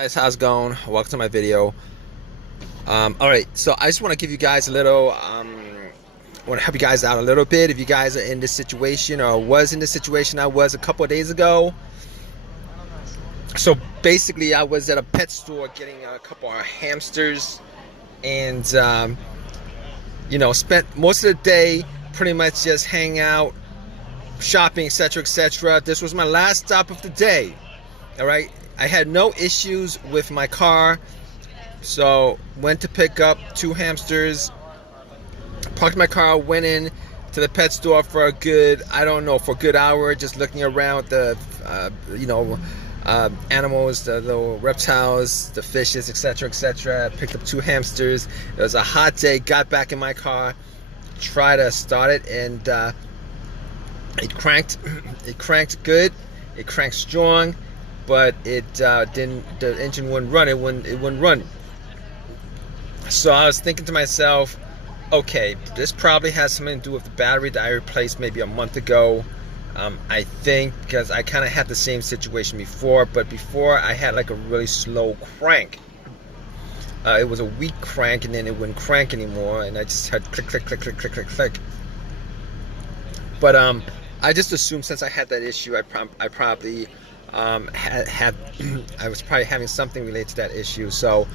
Guys, how's it going? Welcome to my video. Alright, so I just want to give you guys a little want to help you guys out a little bit if you guys are in this situation or was in the situation I was a couple of days ago. So basically I was at a pet store getting a couple of hamsters and spent most of the day pretty much just hanging out, shopping, etc., etc. This was my last stop of the day. Alright, I had no issues with my car, so went to pick up two hamsters, parked my car, went in to the pet store for a good, I don't know, for a good hour, just looking around the animals, the little reptiles, the fishes, etc., etc. Picked up two hamsters. It was a hot day. Got back in my car, tried to start it, and it cranked. It cranked good. It cranked strong, but it didn't. The engine wouldn't run. It wouldn't run. So I was thinking to myself, okay, this probably has something to do with the battery that I replaced maybe a month ago. I think because I kind of had the same situation before, but before I had like a really slow crank. It was a weak crank, and then it wouldn't crank anymore, and I just had click, click, click, click, click, click, click. But I just assumed since I had that issue, I probably had I was probably having something related to that issue. So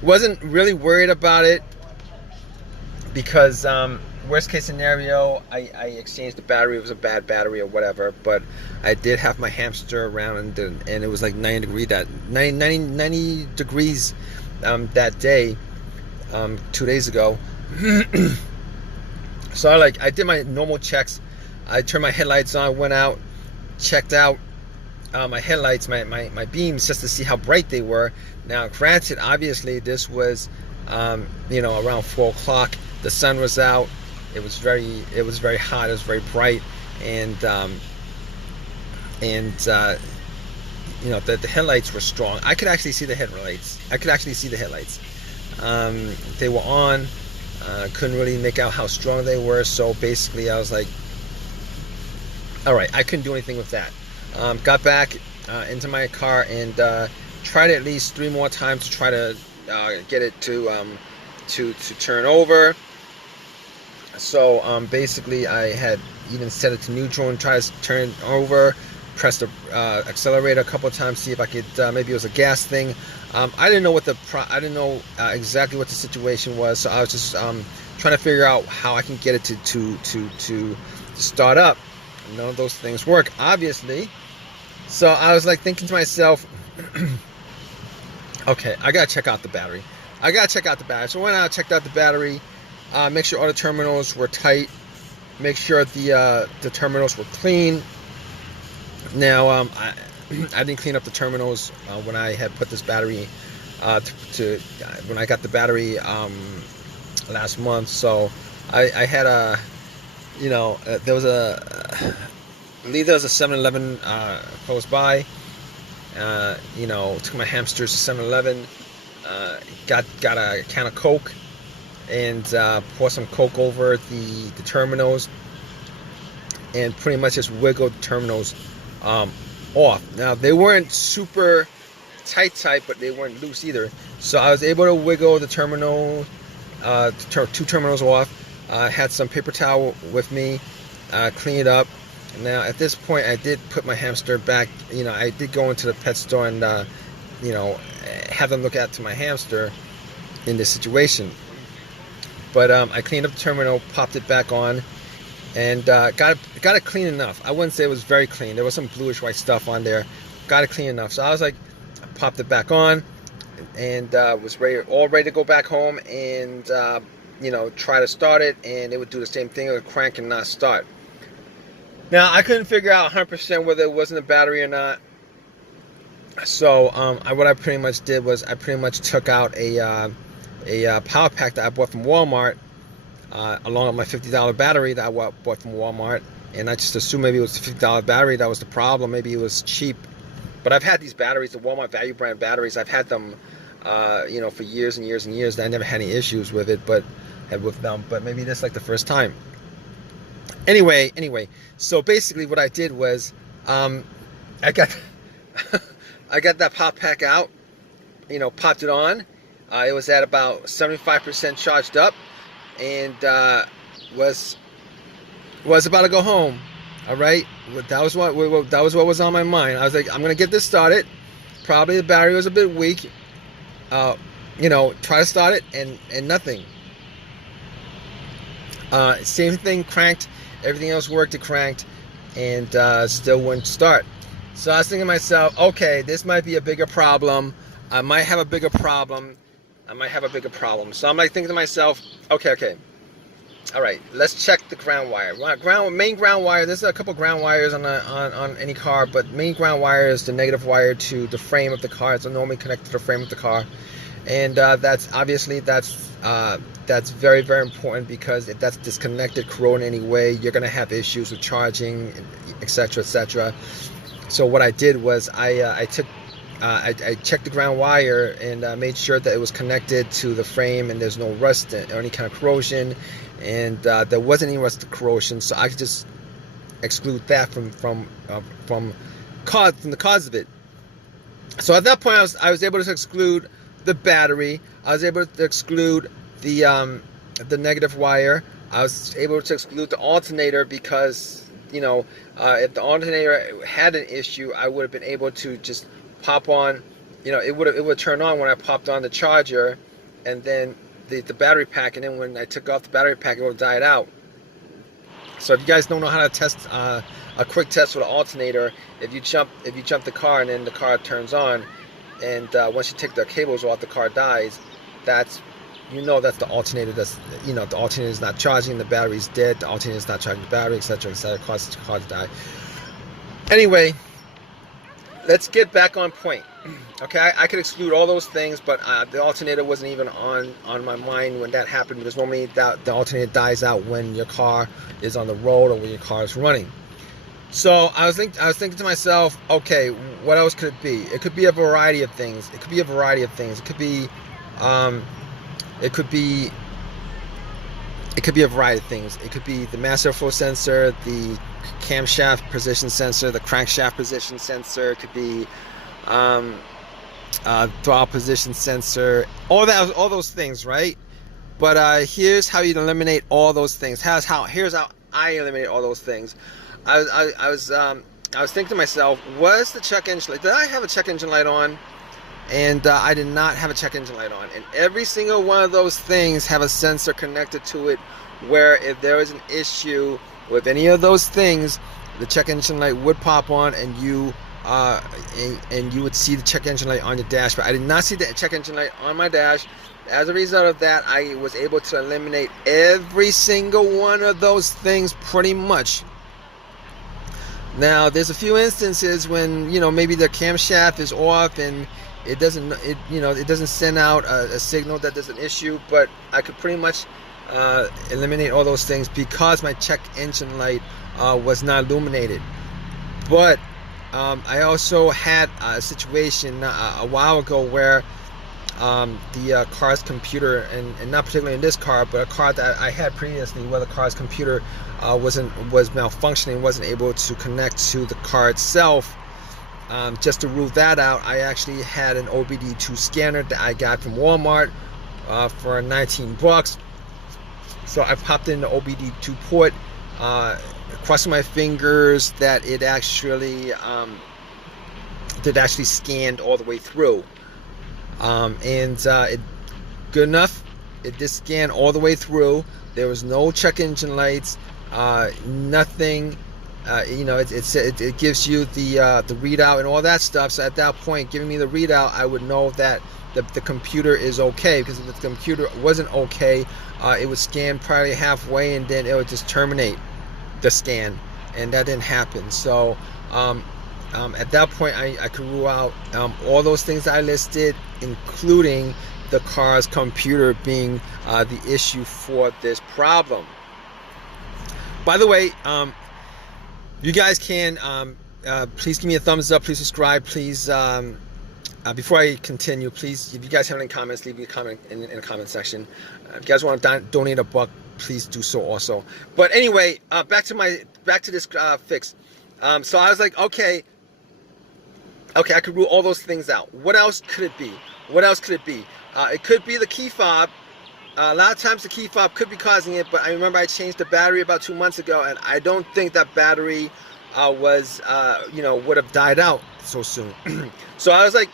wasn't really worried about it because worst case scenario, I exchanged the battery. It was a bad battery or whatever, but I did have my hamster around, and it was like 90 degrees that day, 2 days ago. So I did my normal checks. I turned my headlights on, went out, checked out my headlights, my beams, just to see how bright they were. Now granted, obviously this was around 4 o'clock. The sun was out. It was very hot. It was very bright, and the headlights were strong. I could actually see the headlights. They were on. Couldn't really make out how strong they were. So basically, I was like, all right, I couldn't do anything with that. Got back into my car and tried at least 3 more times to try to get it to turn over. So basically I had even set it to neutral and tried to turn it over, pressed the accelerator a couple of times, see if I could, maybe it was a gas thing. I didn't know I didn't know exactly what the situation was, so I was just trying to figure out how I can get it to start up. None of those things work, obviously. So I was like thinking to myself, okay, I gotta check out the battery. So I went out, checked out the battery. Make sure all the terminals were tight. Make sure the terminals were clean. Now, I didn't clean up the terminals when I had put this battery when I got the battery last month. So I had there was I believe there was a 7-Eleven close by. Took my hamsters to 7-Eleven. Got a can of Coke and pour some Coke over the terminals, and pretty much just wiggled the terminals off. Now they weren't super tight, but they weren't loose either. So I was able to wiggle the terminal, two terminals off. Had some paper towel with me, clean it up. Now at this point, I did put my hamster back. I did go into the pet store and have them look at my hamster in this situation. But I cleaned up the terminal, popped it back on, and got it clean enough. I wouldn't say it was very clean. There was some bluish white stuff on there. Got it clean enough. So I was like, I popped it back on, and was all ready to go back home and try to start it, and it would do the same thing. It would crank and not start. Now I couldn't figure out 100% whether it wasn't a battery or not. So what I pretty much did was I pretty much took out a power pack that I bought from Walmart, along with my $50 battery that I bought from Walmart, and I just assumed maybe it was the $50 battery that was the problem. Maybe it was cheap, but I've had these batteries, the Walmart value brand batteries. I've had them, for years and years and years. I never had any issues with it, but maybe this is like the first time. Anyway, so basically what I did was, I got I got that pop pack out, popped it on. It was at about 75% charged up, and was about to go home. All right, that was what was on my mind. I was like, I'm gonna get this started. Probably the battery was a bit weak. Try to start it, and nothing. Same thing, cranked. Everything else worked. It cranked, and still wouldn't start. So I was thinking to myself, okay, this might be a bigger problem. I might have a bigger problem. So I'm like thinking to myself, okay. All right, let's check the ground wire. Main ground wire. There's a couple ground wires on any car, but main ground wire is the negative wire to the frame of the car. It's normally connected to the frame of the car, and that's very, very important, because if that's disconnected, corroded in any way, you're gonna have issues with charging, etc., etc. So what I did was I checked the ground wire and made sure that it was connected to the frame and there's no rust or any kind of corrosion, and there wasn't any rust or corrosion, so I could just exclude that from the cause of it. So at that point, I was able to exclude the battery. I was able to exclude the negative wire. I was able to exclude the alternator, because if the alternator had an issue, I would have been able to just pop on, it would turn on when I popped on the charger, and then the battery pack, and then when I took off the battery pack, it would have died out. So if you guys don't know how to test a quick test with an alternator, if you jump the car and then the car turns on, and once you take the cables off, the car dies, that's the alternator. The alternator is not charging, the battery's dead, the alternator is not charging the battery, etc., etc., causes the car to die. Anyway, let's get back on point. Okay, I could exclude all those things, but the alternator wasn't even on my mind when that happened, because normally the alternator dies out when your car is on the road or when your car is running. So I was thinking to myself, okay, what else could it be? It could be a variety of things. It could be a variety of things. It could be the master flow sensor, the camshaft position sensor, the crankshaft position sensor. It could be throttle position sensor. All those things, right? But here's how you eliminate all those things. Here's how I eliminate all those things. I was thinking to myself, was the check engine light? Did I have a check engine light on? And I did not have a check engine light on. And every single one of those things have a sensor connected to it, where if there is an issue with any of those things, the check engine light would pop on, and you would see the check engine light on your dash. But I did not see the check engine light on my dash. As a result of that, I was able to eliminate every single one of those things pretty much. Now, there's a few instances when maybe the camshaft is off and it doesn't send out a signal that there's an issue, but I could pretty much eliminate all those things because my check engine light was not illuminated. But I also had a situation a while ago where the car's computer, and not particularly in this car, but a car that I had previously, where the car's computer was malfunctioning, wasn't able to connect to the car itself. Just to rule that out, I actually had an OBD2 scanner that I got from Walmart for $19. So I popped in the OBD2 port, crossing my fingers that it actually scanned all the way through. It good enough. It did scan all the way through. There was no check engine lights, nothing. It gives you the readout and all that stuff. So at that point, giving me the readout, I would know that the computer is okay. Because if the computer wasn't okay, it would scan probably halfway and then it would just terminate the scan, and that didn't happen. So at that point, I could rule out all those things I listed, including the car's computer being the issue for this problem. By the way, you guys can please give me a thumbs up, please subscribe, please before I continue, please, if you guys have any comments, leave me a comment in the comment section. If you guys want to donate $1, please do so also. But anyway, back to this fix. So I was like, okay, I could rule all those things out. What else could it be? What else could it be? It could be the key fob. A lot of times the key fob could be causing it, but I remember I changed the battery about 2 months ago, and I don't think that battery would have died out so soon. So I was like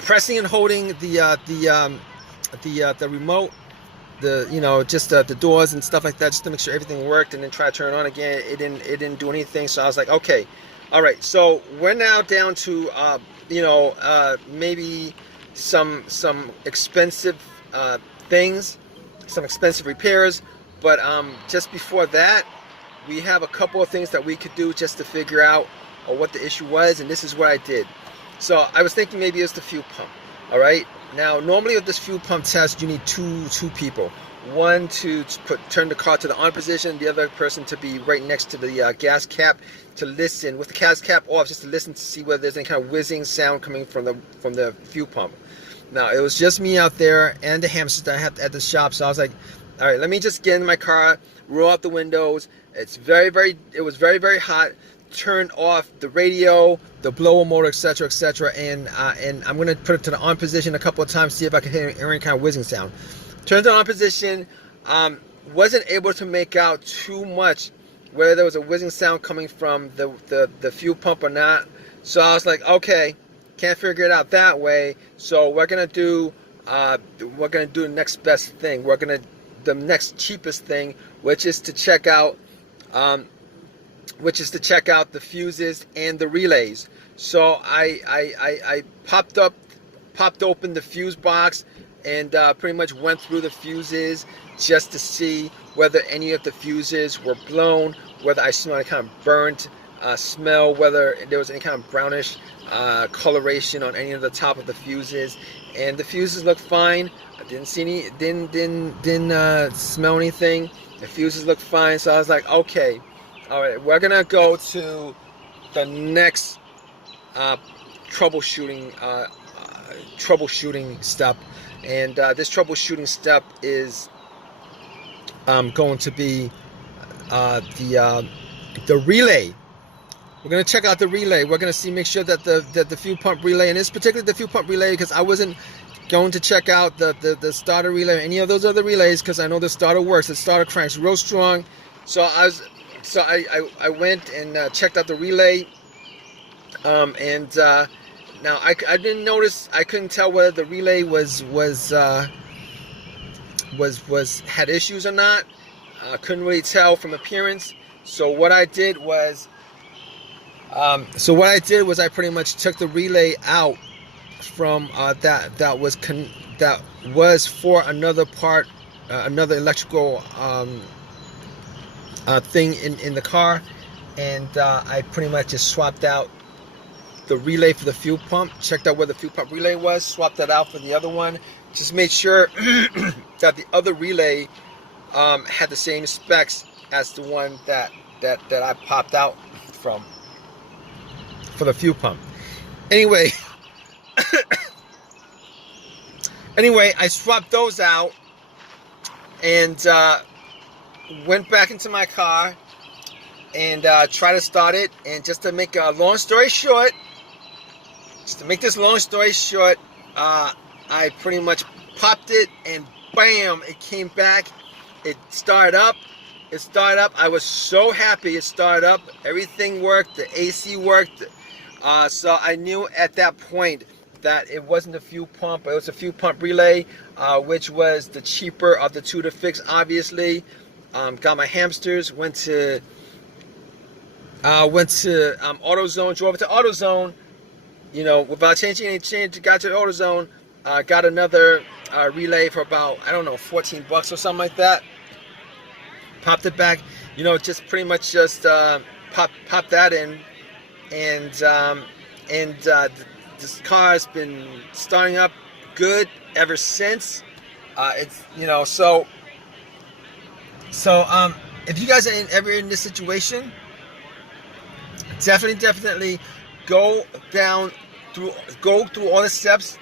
pressing and holding the remote, just the doors and stuff like that, just to make sure everything worked, and then try to turn it on again. It didn't do anything. So I was like, okay, all right. So we're now down to maybe some expensive things, some expensive repairs. But just before that, we have a couple of things that we could do just to figure out what the issue was, and this is what I did. So I was thinking maybe it's the fuel pump. All right. Now, normally with this fuel pump test, you need two people. One to turn the car to the on position, the other person to be right next to the gas cap to listen with the gas cap off, just to listen to see whether there's any kind of whizzing sound coming from the fuel pump. Now, it was just me out there and the hamsters that I had at the shop, so I was like, all right, let me just get in my car, roll out the windows. It was very, very hot. Turned off the radio, the blower motor, etc., and I'm gonna put it to the on position a couple of times, see if I can hear any kind of whizzing sound. Turned it on position. Wasn't able to make out too much whether there was a whizzing sound coming from the fuel pump or not. So I was like, okay, can't figure it out that way. So we're gonna do the next best thing. The next cheapest thing, which is to check out the fuses and the relays. So I popped open the fuse box and pretty much went through the fuses just to see whether any of the fuses were blown, whether I smelled any kind of burnt smell, whether there was any kind of brownish coloration on any of the top of the fuses. And the fuses looked fine. I didn't see any, didn't smell anything. The fuses looked fine. So I was like, okay. All right, we're gonna go to the next troubleshooting step, and this troubleshooting step is going to be the relay. We're gonna check out the relay. We're gonna make sure that the fuel pump relay, and it's particularly the fuel pump relay, because I wasn't going to check out the starter relay or any of those other relays, because I know the starter works. The starter cranks real strong. So I went and checked out the relay, and now I didn't notice. I couldn't tell whether the relay had issues or not. I couldn't really tell from appearance. So what I did was I pretty much took the relay out from that was for another part, another electrical thing in the car, and I pretty much just swapped out the relay for the fuel pump, checked out where the fuel pump relay was, swapped that out for the other one, just made sure that the other relay had the same specs as the one that I popped out from for the fuel pump. Anyway, I swapped those out and went back into my car and tried to start it. And just to make a long story short, I pretty much popped it and bam, it came back. It started up. I was so happy it started up. Everything worked. The AC worked. So I knew at that point that it wasn't a fuel pump. It was a fuel pump relay, which was the cheaper of the two to fix, obviously. Got my hamsters, went to AutoZone, drove it to AutoZone, without changing any change, got to AutoZone, got another relay for about, I don't know, $14 or something like that. Popped it back, just pretty much just pop that in, and this car has been starting up good ever since. It's so if you guys are ever in this situation, definitely go through all the steps.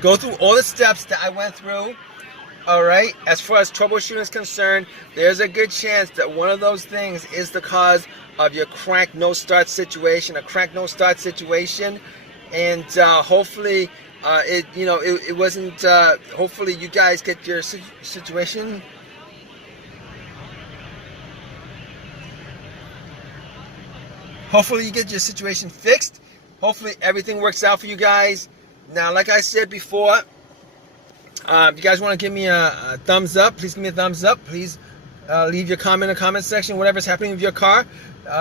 Go through all the steps that I went through, All right, as far as troubleshooting is concerned, there's a good chance that one of those things is the cause of your crank no start situation, and hopefully it wasn't. Hopefully you guys get your situation. Hopefully you get your situation fixed. Hopefully everything works out for you guys. Now, like I said before, if you guys want to give me a thumbs up, please give me a thumbs up. Please leave your comment in the comment section, whatever's happening with your car.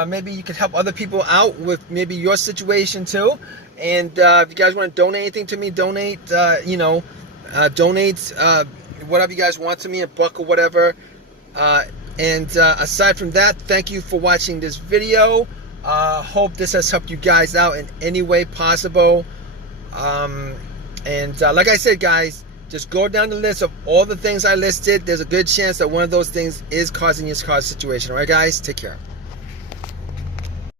Maybe you could help other people out with maybe your situation too. And if you guys want to donate anything to me, donate, donate whatever you guys want to me, $1 or whatever. And aside from that, thank you for watching this video. Hope this has helped you guys out in any way possible. Like I said, guys, just go down the list of all the things I listed. There's a good chance that one of those things is causing your car situation. All right, guys? Take care.